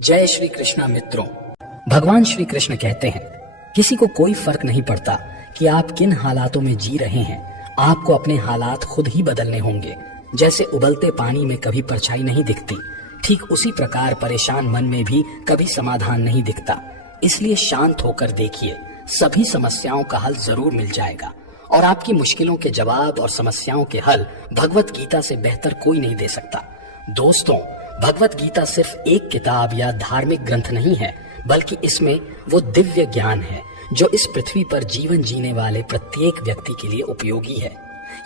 जय श्री कृष्णा मित्रों। भगवान श्री कृष्ण कहते हैं, किसी को कोई फर्क नहीं पड़ता कि आप किन हालातों में जी रहे हैं, आपको अपने हालात खुद ही बदलने होंगे। जैसे उबलते पानी में कभी परछाई नहीं दिखती, ठीक उसी प्रकार परेशान मन में भी कभी समाधान नहीं दिखता। इसलिए शांत होकर देखिए, सभी समस्याओं का हल जरूर मिल जाएगा। और आपकी मुश्किलों के जवाब और समस्याओं के हल भगवत गीता से बेहतर कोई नहीं दे सकता। दोस्तों, भगवत गीता सिर्फ एक किताब या धार्मिक ग्रंथ नहीं है, बल्कि इसमें वो दिव्य ज्ञान है जो इस पृथ्वी पर जीवन जीने वाले प्रत्येक व्यक्ति के लिए उपयोगी है।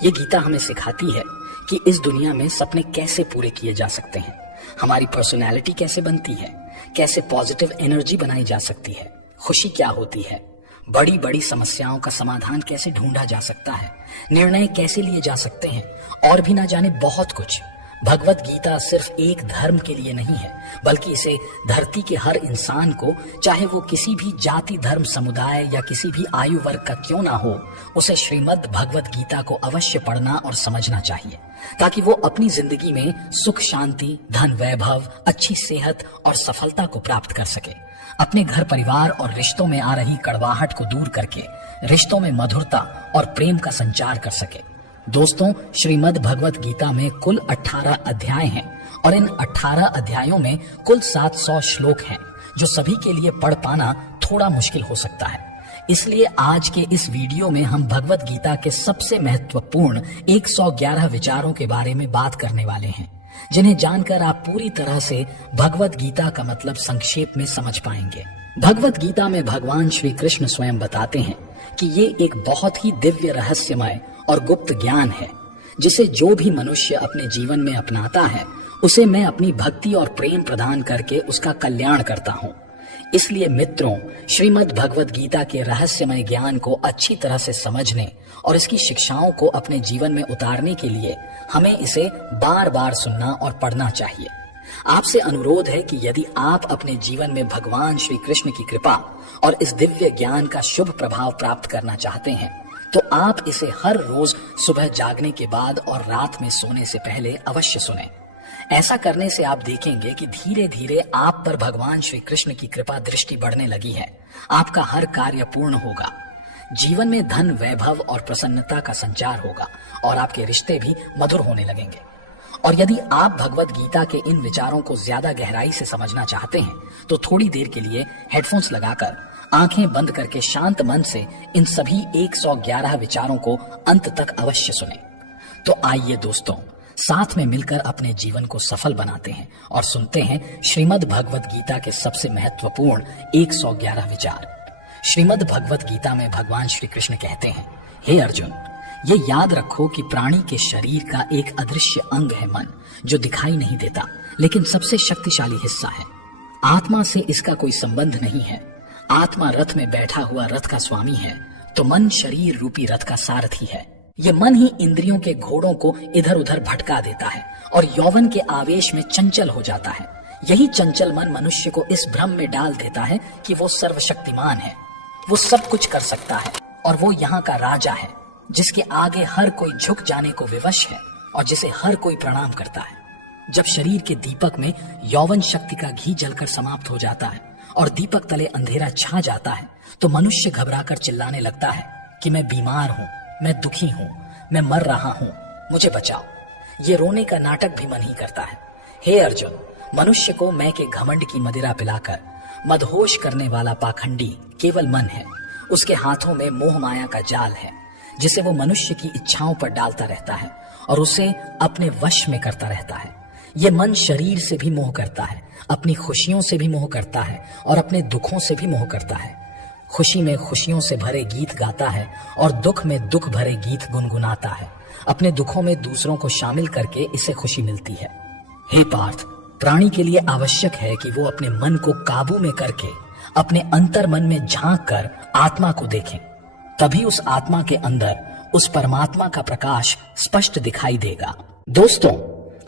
ये गीता हमें सिखाती है कि इस दुनिया में सपने कैसे पूरे किए जा सकते हैं, हमारी पर्सनैलिटी कैसे बनती है, कैसे पॉजिटिव एनर्जी बनाई जा सकती है, खुशी क्या होती है, बड़ी बड़ी समस्याओं का समाधान कैसे ढूंढा जा सकता है, निर्णय कैसे लिए जा सकते हैं, और भी ना जाने बहुत कुछ। भगवत गीता सिर्फ एक धर्म के लिए नहीं है, बल्कि इसे धरती के हर इंसान को, चाहे वो किसी भी जाति धर्म समुदाय या किसी भी आयु वर्ग का क्यों ना हो, उसे श्रीमद् भगवत गीता को अवश्य पढ़ना और समझना चाहिए, ताकि वो अपनी जिंदगी में सुख शांति, धन वैभव, अच्छी सेहत और सफलता को प्राप्त कर सके। अपने घर परिवार और रिश्तों में आ रही कड़वाहट को दूर करके रिश्तों में मधुरता और प्रेम का संचार कर सके। दोस्तों, श्रीमद् भगवत गीता में कुल 18 अध्याय हैं और इन 18 अध्यायों में कुल 700 श्लोक हैं, जो सभी के लिए पढ़ पाना थोड़ा मुश्किल हो सकता है। इसलिए आज के इस वीडियो में हम भगवत गीता के सबसे महत्वपूर्ण 111 विचारों के बारे में बात करने वाले हैं, जिन्हें जानकर आप पूरी तरह से भगवत गीता का मतलब संक्षेप में समझ पाएंगे। भगवत गीता में भगवान श्री कृष्ण स्वयं बताते हैं कि ये एक बहुत ही दिव्य, रहस्यमय और गुप्त ज्ञान है, जिसे जो भी मनुष्य अपने जीवन में अपनाता है, उसे मैं अपनी भक्ति और प्रेम प्रदान करके उसका कल्याण करता हूँ। इसलिए मित्रों, श्रीमद् भगवत गीता के रहस्यमय ज्ञान को अच्छी तरह से समझने और इसकी शिक्षाओं को अपने जीवन में उतारने के लिए हमें इसे बार बार सुनना और पढ़ना चाहिए। आपसे अनुरोध है कि यदि आप अपने जीवन में भगवान श्री कृष्ण की कृपा और इस दिव्य ज्ञान का शुभ प्रभाव प्राप्त करना चाहते हैं, तो आप इसे हर रोज सुबह जागने के बाद और रात में सोने से पहले अवश्य सुनें। ऐसा करने से आप देखेंगे कि धीरे धीरे आप पर भगवान श्री कृष्ण की कृपा दृष्टि बढ़ने लगी है। आपका हर कार्य पूर्ण होगा, जीवन में धन वैभव और प्रसन्नता का संचार होगा और आपके रिश्ते भी मधुर होने लगेंगे। और यदि आप भगवत गीता के इन विचारों को ज्यादा गहराई से समझना चाहते हैं, तो थोड़ी देर के लिए हेडफोन्स लगाकर आंखें बंद करके शांत मन से इन सभी 111 विचारों को अंत तक अवश्य सुनें। तो आइए दोस्तों, साथ में मिलकर अपने जीवन को सफल बनाते हैं और सुनते हैं श्रीमद् भगवत गीता के सबसे महत्वपूर्ण 111 विचार। श्रीमद् भगवत गीता में भगवान श्री कृष्ण कहते हैं, हे अर्जुन, ये याद रखो कि प्राणी के शरीर का एक अदृश्य अंग है मन, जो दिखाई नहीं देता लेकिन सबसे शक्तिशाली हिस्सा है। आत्मा से इसका कोई संबंध नहीं है। आत्मा रथ में बैठा हुआ रथ का स्वामी है, तो मन शरीर रूपी रथ का सारथी है। ये मन ही इंद्रियों के घोड़ों को इधर उधर भटका देता है और यौवन के आवेश में चंचल हो जाता है। यही चंचल मन मनुष्य को इस भ्रम में डाल देता है कि वो सर्वशक्तिमान है, वो सब कुछ कर सकता है और वो यहाँ का राजा है, जिसके आगे हर कोई झुक जाने को विवश है और जिसे हर कोई प्रणाम करता है। जब शरीर के दीपक में यौवन शक्ति का घी जलकर समाप्त हो जाता है और दीपक तले अंधेरा छा जाता है, तो मनुष्य घबराकर चिल्लाने लगता है कि मैं बीमार हूँ, मैं दुखी हूँ, मैं मर रहा हूँ, मुझे बचाओ। ये रोने का नाटक भी मन ही करता है। हे अर्जुन, मनुष्य को मैं के घमंड की मदिरा पिलाकर मदहोश करने वाला पाखंडी केवल मन है। उसके हाथों में मोह माया का जाल है, जिसे वो मनुष्य की इच्छाओं पर डालता रहता है और उसे अपने वश में करता रहता है। ये मन शरीर से भी मोह करता है, अपनी खुशियों से भी मोह करता है और अपने दुखों से भी मोह करता है। खुशी में खुशियों से भरे गीत गाता है और दुख में दुख भरे गीत गुनगुनाता है। अपने दुखों में दूसरों को शामिल करके इसे खुशी मिलती है। हे पार्थ, प्राणी के लिए आवश्यक है कि वो अपने मन को काबू में करके अपने अंतर मन में झांक कर आत्मा को देखें। तभी उस आत्मा के अंदर उस परमात्मा का प्रकाश स्पष्ट दिखाई देगा। दोस्तों,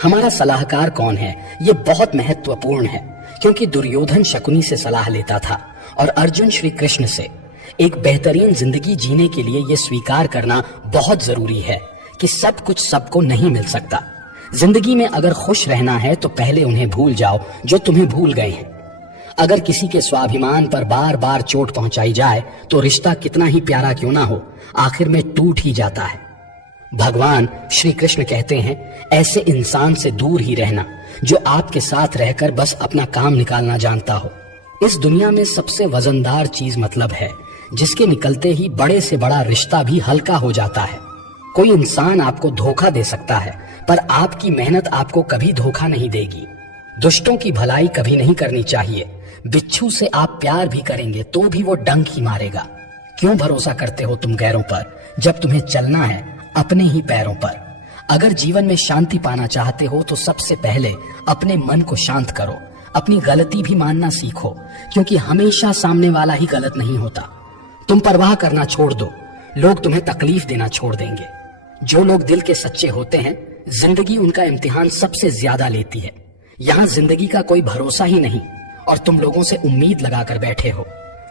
हमारा सलाहकार कौन है, ये बहुत महत्वपूर्ण है, क्योंकि दुर्योधन शकुनी से सलाह लेता था और अर्जुन श्री कृष्ण से। एक बेहतरीन जिंदगी जीने के लिए ये स्वीकार करना बहुत जरूरी है कि सब कुछ सबको नहीं मिल सकता। जिंदगी में अगर खुश रहना है तो पहले उन्हें भूल जाओ जो तुम्हें भूल गए हैं। अगर किसी के स्वाभिमान पर बार बार चोट पहुंचाई जाए तो रिश्ता कितना ही प्यारा क्यों ना हो, आखिर में टूट ही जाता है। भगवान श्री कृष्ण कहते हैं, ऐसे इंसान से दूर ही रहना जो आपके साथ रहकर बस अपना काम निकालना जानता हो। इस दुनिया में सबसे वजनदार चीज मतलब है, जिसके निकलते ही बड़े से बड़ा रिश्ता भी हल्का हो जाता है। कोई इंसान आपको धोखा दे सकता है, पर आपकी मेहनत आपको कभी धोखा नहीं देगी। दुष्टों की भलाई कभी नहीं करनी चाहिए। बिच्छू से आप प्यार भी करेंगे तो भी वो डंक ही मारेगा। क्यों भरोसा करते हो तुम गैरों पर, जब तुम्हें चलना है अपने ही पैरों पर। अगर जीवन में शांति पाना चाहते हो तो सबसे पहले अपने मन को शांत करो। अपनी गलती भी मानना सीखो, क्योंकि हमेशा सामने वाला ही गलत नहीं होता। तुम परवाह करना छोड़ दो, लोग तुम्हें तकलीफ देना छोड़ देंगे। जो लोग दिल के सच्चे होते हैं, जिंदगी उनका इम्तिहान सबसे ज्यादा लेती है। यहाँ जिंदगी का कोई भरोसा ही नहीं और तुम लोगों से उम्मीद लगाकर बैठे हो।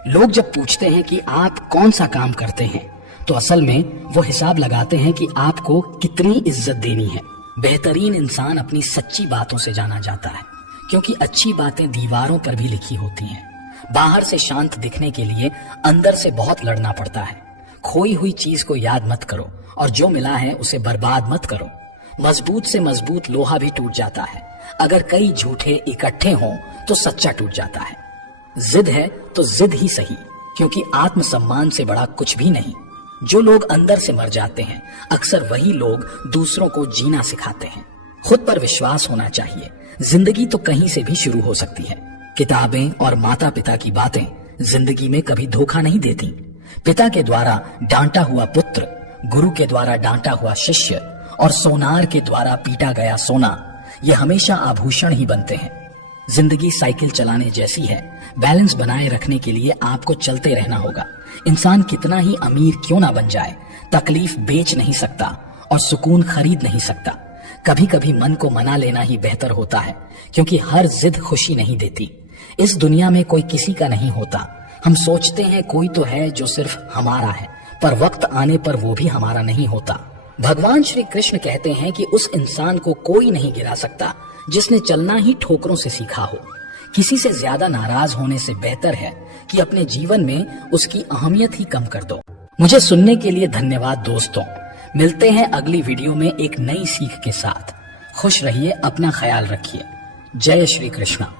लोग जब पूछते हैं कि आप कौन सा काम करते हैं, तो असल में वो हिसाब लगाते हैं कि आपको कितनी इज्जत देनी है। बेहतरीन इंसान अपनी सच्ची बातों से जाना जाता है, क्योंकि अच्छी बातें दीवारों पर भी लिखी होती हैं। बाहर से शांत दिखने के लिए अंदर से बहुत लड़ना पड़ता है। खोई हुई चीज को याद मत करो और जो मिला है उसे बर्बाद मत करो। मजबूत से मजबूत लोहा भी टूट जाता है। अगर कई झूठे इकट्ठे हों तो सच्चा टूट जाता है। जिद है तो जिद ही सही, क्योंकि आत्मसम्मान से बड़ा कुछ भी नहीं। जो लोग अंदर से मर जाते हैं, अक्सर वही लोग दूसरों को जीना सिखाते हैं। खुद पर विश्वास होना चाहिए। जिंदगी तो कहीं से भी शुरू हो सकती है। किताबें और माता पिता की बातें जिंदगी में कभी धोखा नहीं देती। पिता के द्वारा डांटा हुआ पुत्र, गुरु के द्वारा डांटा हुआ शिष्य और सोनार के द्वारा पीटा गया सोना, ये हमेशा आभूषण ही बनते हैं। जिंदगी साइकिल चलाने जैसी है। बैलेंस बनाए रखने के लिए आपको चलते रहना होगा। इंसान कितना ही अमीर क्यों ना बन जाए, तकलीफ बेच नहीं सकता और सुकून खरीद नहीं सकता। कभी कभी मन को मना लेना ही बेहतर होता है, क्योंकि हर जिद खुशी नहीं देती। इस दुनिया में कोई किसी का नहीं होता। हम सोचते हैं कोई तो है जो सिर्फ हमारा है, पर वक्त आने पर वो भी हमारा नहीं होता। भगवान श्री कृष्ण कहते हैं कि उस इंसान को कोई नहीं गिरा सकता जिसने चलना ही ठोकरों से सीखा हो। किसी से ज्यादा नाराज होने से बेहतर है कि अपने जीवन में उसकी अहमियत ही कम कर दो। मुझे सुनने के लिए धन्यवाद दोस्तों। मिलते हैं अगली वीडियो में एक नई सीख के साथ। खुश रहिए, अपना ख्याल रखिए। जय श्री कृष्णा।